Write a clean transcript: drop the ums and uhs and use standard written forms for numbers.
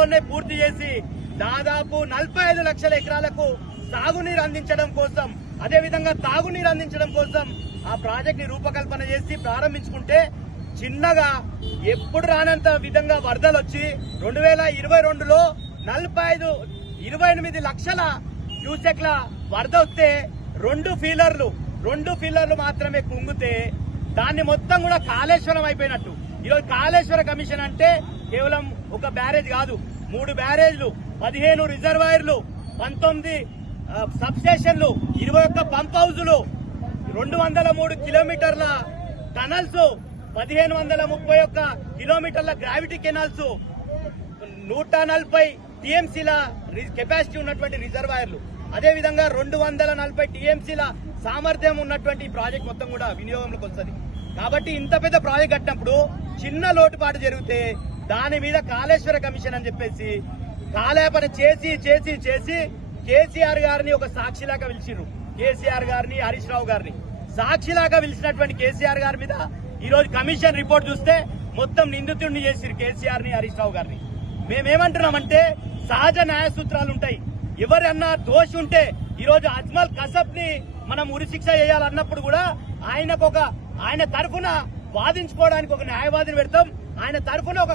నెలల్లోనే పూర్తి చేసి దాదాపు 45 లక్షల ఎకరాలకు సాగునీరు అందించడం కోసం, అదేవిధంగా తాగునీరు అందించడం కోసం ఆ ప్రాజెక్ట్ ని రూపకల్పన చేసి ప్రారంభించుకుంటే చిన్నగా ఎప్పుడు రానంత విధంగా వరదలు వచ్చి 2022లో 28 లక్షల క్యూసెక్ల వరద వస్తే రెండు ఫీలర్లు మాత్రమే కుంగితే దాన్ని మొత్తం కూడా కాళేశ్వరం అయిపోయినట్టు. ఈరోజు కాళేశ్వర కమిషన్ అంటే కేవలం ఒక బ్యారేజ్ కాదు, 3 బ్యారేజ్లు, 15 రిజర్వాయర్లు, 19 సబ్స్టేషన్లు, 21 పంప్ హౌజులు, 203 కిలోమీటర్ల టనల్స్, 1531 కిలోమీటర్ల గ్రావిటీ కెనాల్స్, 140 టీఎంసీల కెపాసిటీ ఉన్నటువంటి రిజర్వాయర్లు, అదేవిధంగా 240 టీఎంసీల సామర్థ్యం ఉన్నటువంటి ప్రాజెక్ట్ మొత్తం కూడా వినియోగంలోకి వస్తుంది. కాబట్టి ఇంత పెద్ద ప్రాజెక్ట్ కట్టినప్పుడు చిన్న లోటుపాటు జరిగితే దాని మీద కాళేశ్వర కమిషన్ అని చెప్పేసి కాలేపన చేసి చేసి చేసి కేసీఆర్ గారిని ఒక సాక్షిలాగా పిలిచిర్రు. కేసీఆర్ గారిని, హరీష్ రావు గారిని సాక్షిలాగా పిలిచినటువంటి కేసీఆర్ గారి మీద ఈ రోజు కమిషన్ రిపోర్ట్ చూస్తే మొత్తం నిందితుడిని చేసిరు కేసీఆర్ ని, హరీష్ రావు గారిని. మేమేమంటున్నామంటే సహజ న్యాయ సూత్రాలు ఉంటాయి. ఎవరన్నా దోషి ఉంటే ఈ రోజు అజ్మల్ కసబ్ ని మనం ఉరిశిక్ష చేయాలన్నప్పుడు కూడా ఆయన తరఫున వాదించుకోవడానికి ఒక న్యాయవాదిని పెడతాం. ఆయన తరఫున ఒక